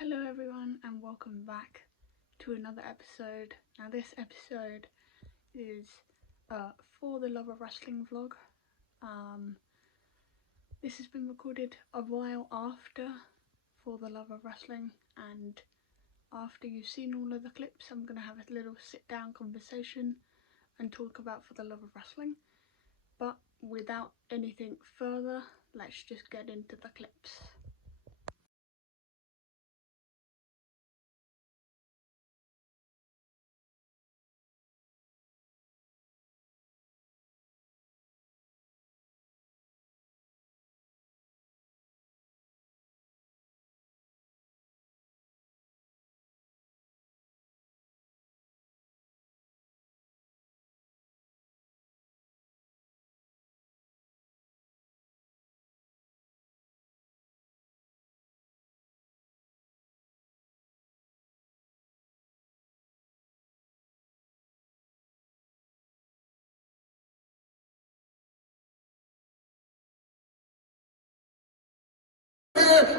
Hello everyone and welcome back to another episode. Now this episode is for the Love of Wrestling vlog. This has been recorded a while after For the Love of Wrestling, and after you've seen all of the clips I'm going to have a little sit down conversation and talk about For the Love of Wrestling. But without anything further, let's just get into the clips.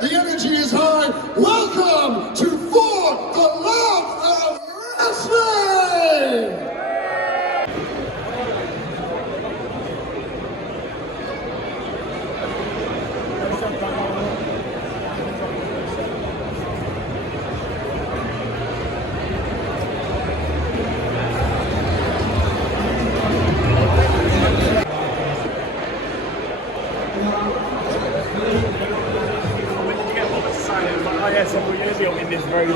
The energy is high. Welcome to For the Love of Wrestling! Several years ago in this very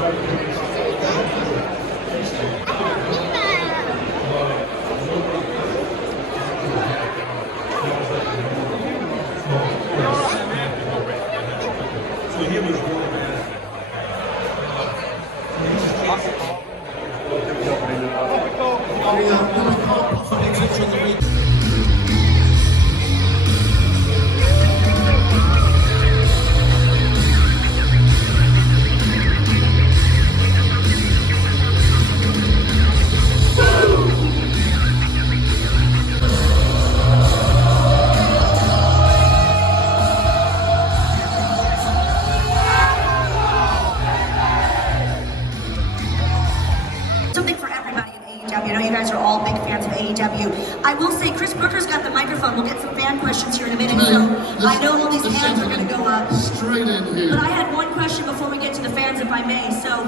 Something for everybody in AEW. I know you guys are all big fans of AEW. I will say, Chris Brooker's got the microphone. We'll get some fan questions here in a minute. So I know all these hands are going to go up. Straight in here. But I had one question before we get to the fans, if I may. So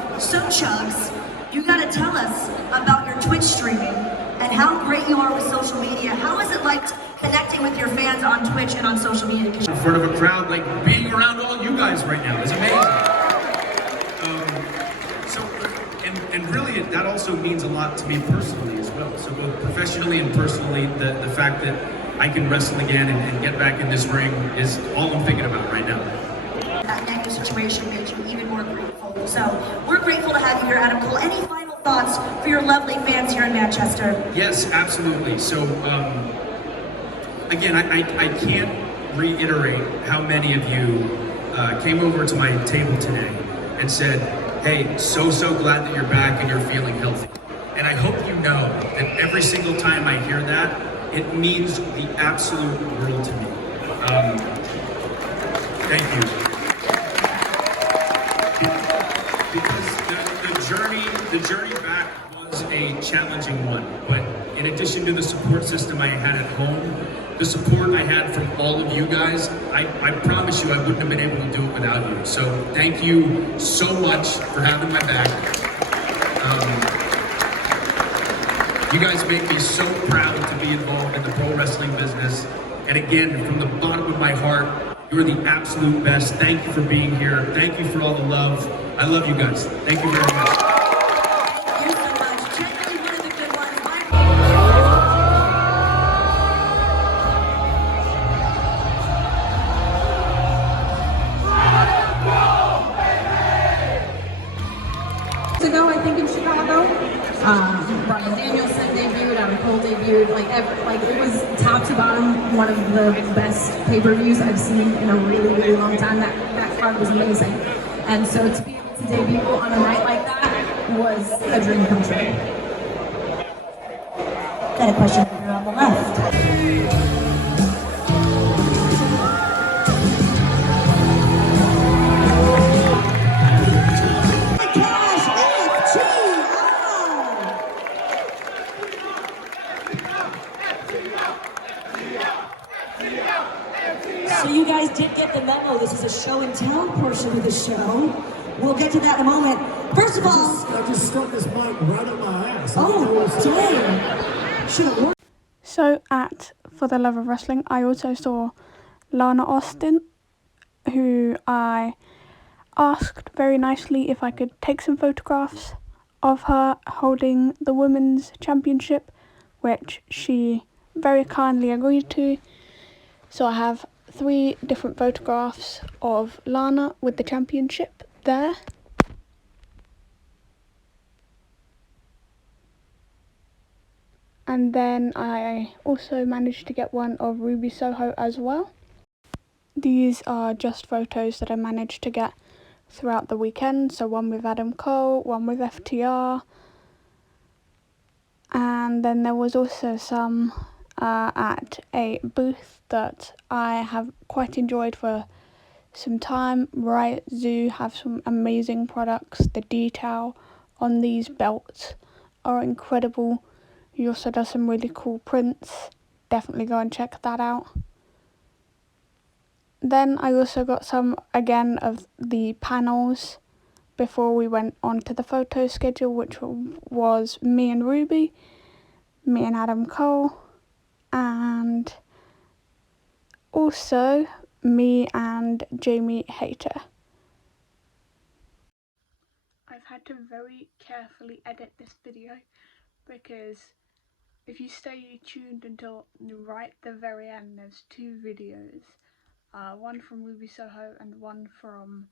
Chugs, you got to tell us about your Twitch streaming and how great you are with social media. How is it like connecting with your fans on Twitch and on social media? In front of a crowd, like being around all you guys right now is amazing. And really, that also means a lot to me personally as well. So both professionally and personally, the fact that I can wrestle again and get back in this ring is all I'm thinking about right now. That negative situation made you even more grateful. So we're grateful to have you here, Adam Cole. Any final thoughts for your lovely fans here in Manchester? Yes, absolutely. So again, I can't reiterate how many of you came over to my table today and said, hey, so glad that you're back and you're feeling healthy. And I hope you know that every single time I hear that, it means the absolute world to me. Thank you. Because the journey back was a challenging one, but in addition to the support system I had at home, the support I had from all of you guys, I promise you I wouldn't have been able to do it without you. So thank you so much for having my back. You guys make me so proud to be involved in the pro wrestling business. And again, from the bottom of my heart, you're the absolute best. Thank you for being here. Thank you for all the love. I love you guys. Thank you very much. Ago, I think in Chicago, Brian Danielson debuted, Adam Cole debuted, like it was top to bottom one of the best pay-per-views I've seen in a really long time. That card was amazing, and so to be able to debut on a night like that was a dream come true. Got a question here on the left. show and tell portion of the show. We'll get to that in a moment. First of all, I just stuck this mic right up my ass. oh, dang. Should have worn. So at For the Love of Wrestling, I also saw Lana Austin, who I asked very nicely if I could take some photographs of her holding the Women's Championship, which she very kindly agreed to. So I have 3 different photographs of Lana with the championship there. And then I also managed to get one of Ruby Soho as well. These are just photos that I managed to get throughout the weekend. So one with Adam Cole, one with FTR. And then there was also some at a booth that I have quite enjoyed for some time. Riot Zoo have some amazing products. The detail on these belts are incredible. He also does some really cool prints. Definitely go and check that out. Then I also got some again of the panels before we went on to the photo schedule, which was me and Ruby, me and Adam Cole, and also me and Jamie Hayter. I've had to very carefully edit this video because if you stay tuned until right the very end, there's 2 videos, one from Ruby Soho and one from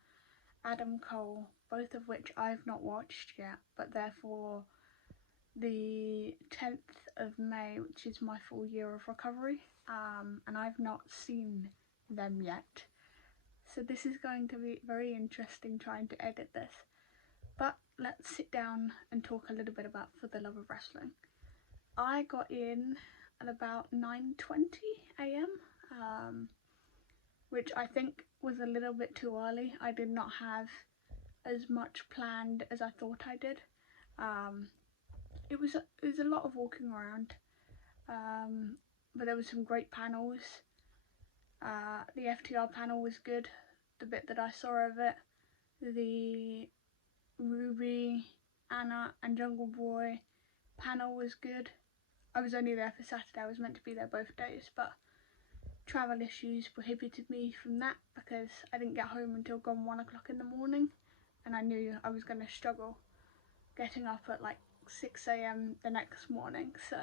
Adam Cole, both of which I've not watched yet, but therefore the 10th of May, which is my full year of recovery, and I've not seen them yet. So this is going to be very interesting trying to edit this. But let's sit down and talk a little bit about For the Love of Wrestling. I got in at about 9:20 a.m, which I think was a little bit too early. I did not have as much planned as I thought I did. It was a lot of walking around, but there was some great panels. The FTR panel was good, the bit that I saw of it. The Ruby, Anna and Jungle Boy panel was good. I was only there for Saturday. I was meant to be there both days, but travel issues prohibited me from that because I didn't get home until gone 1 o'clock in the morning, and I knew I was going to struggle getting up at like 6 a.m. the next morning. So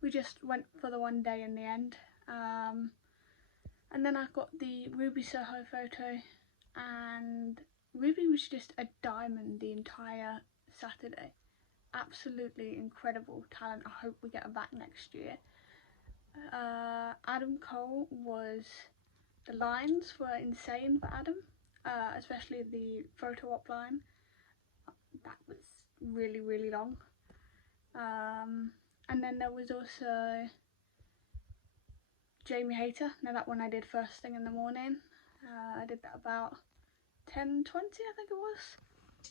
we just went for the one day in the end. And then I got the Ruby Soho photo, and Ruby was just a diamond the entire Saturday. Absolutely incredible talent. I hope we get her back next year. Adam Cole the lines were insane for Adam, especially the photo op line. That was really, really long. And then there was also Jamie Hayter. Now that one I did first thing in the morning. I did that about 10:20, I think it was.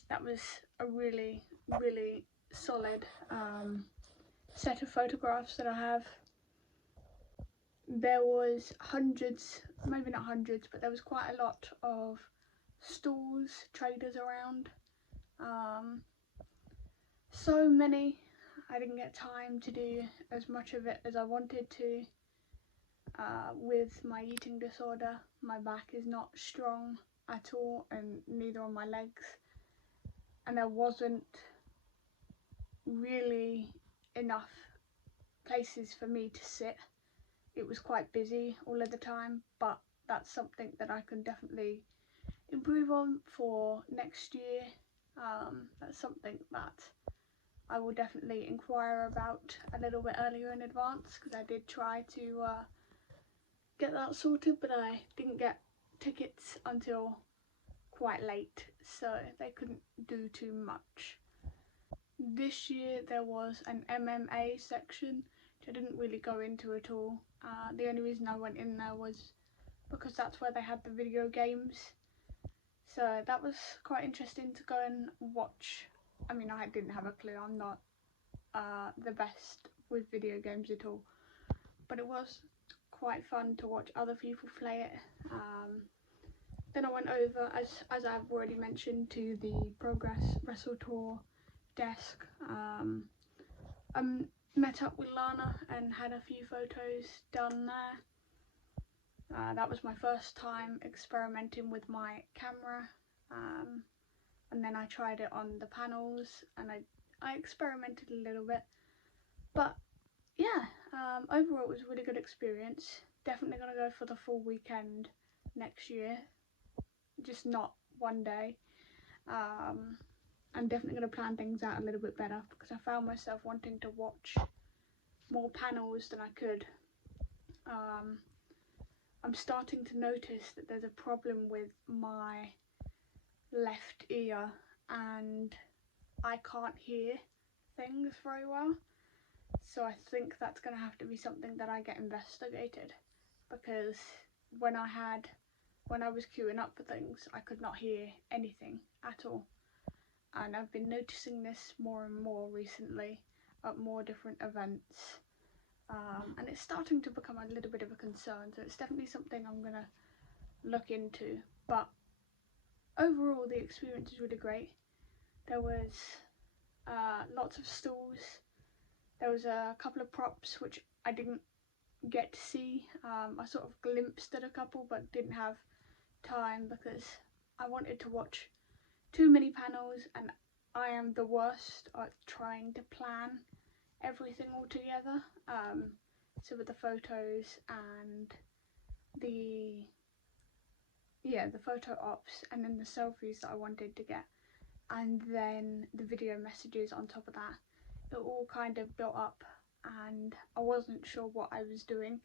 That was a really, really solid set of photographs that I have. There was hundreds, maybe not hundreds, but there was quite a lot of stalls, traders around. So many, I didn't get time to do as much of it as I wanted to. With my eating disorder, my back is not strong at all, and neither are my legs, and there wasn't really enough places for me to sit. It was quite busy all of the time, but that's something that I can definitely improve on for next year. That's something that I will definitely inquire about a little bit earlier in advance, because I did try to get that sorted, but I didn't get tickets until quite late, so they couldn't do too much. This year there was an MMA section, which I didn't really go into at all. The only reason I went in there was because that's where they had the video games, so that was quite interesting to go and watch. I mean, I didn't have a clue. I'm not the best with video games at all, but it was quite fun to watch other people play it. Then I went over, as I've already mentioned, to the Progress Wrestle Tour desk. I met up with Lana and had a few photos done there. That was my first time experimenting with my camera, and then I tried it on the panels, and I experimented a little bit. But yeah, overall it was a really good experience. Definitely gonna go for the full weekend next year, just not one day. I'm definitely going to plan things out a little bit better, because I found myself wanting to watch more panels than I could. I'm starting to notice that there's a problem with my left ear and I can't hear things very well. So I think that's going to have to be something that I get investigated, because when I was queuing up for things, I could not hear anything at all. And I've been noticing this more and more recently at more different events, and it's starting to become a little bit of a concern, so it's definitely something I'm gonna look into. But overall the experience is really great. There was lots of stalls, there was a couple of props which I didn't get to see. I sort of glimpsed at a couple but didn't have time because I wanted to watch too many panels, and I am the worst at trying to plan everything all together. So with the photos and the photo ops, and then the selfies that I wanted to get, and then the video messages on top of that, it all kind of built up and I wasn't sure what I was doing,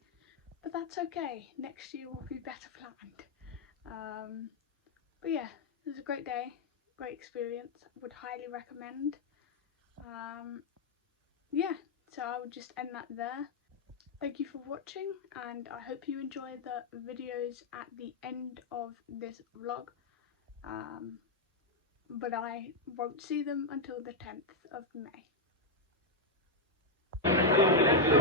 but that's okay. Next year will be better planned. But yeah, it was a great day. Great experience, would highly recommend. Yeah, so I would just end that there. Thank you for watching, and I hope you enjoy the videos at the end of this vlog, but I won't see them until the 10th of May.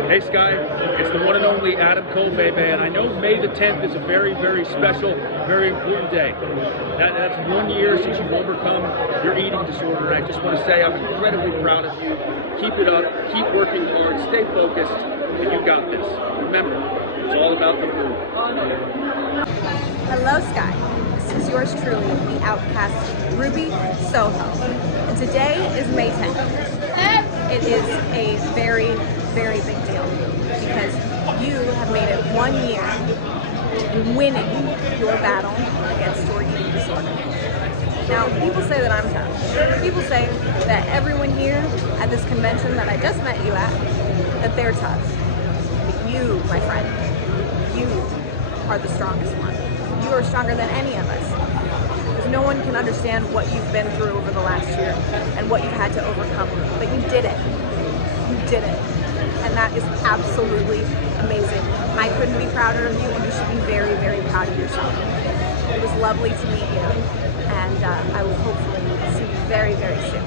Hey Sky, it's the one and only Adam Cole, baby, and I know May the 10th is a very, very special, very important day. That's 1 year since you've overcome your eating disorder, and I just want to say I'm incredibly proud of you. Keep it up, keep working hard, stay focused, and you got this. Remember, it's all about the food. Hello Sky, this is yours truly, the outcast Ruby Soho, and today is May 10th. It is a very, very big deal because you have made it 1 year in winning your battle against your eating disorder. Now, people say that I'm tough. People say that everyone here at this convention that I just met you at, that they're tough. But you, my friend, you are the strongest one. You are stronger than any of us. Because no one can understand what you've been through over the last year and what you've had to overcome. But you did it. You did it. And that is absolutely amazing. I couldn't be prouder of you, and you should be very, very proud of yourself. It was lovely to meet you, and I will hopefully see you very, very soon.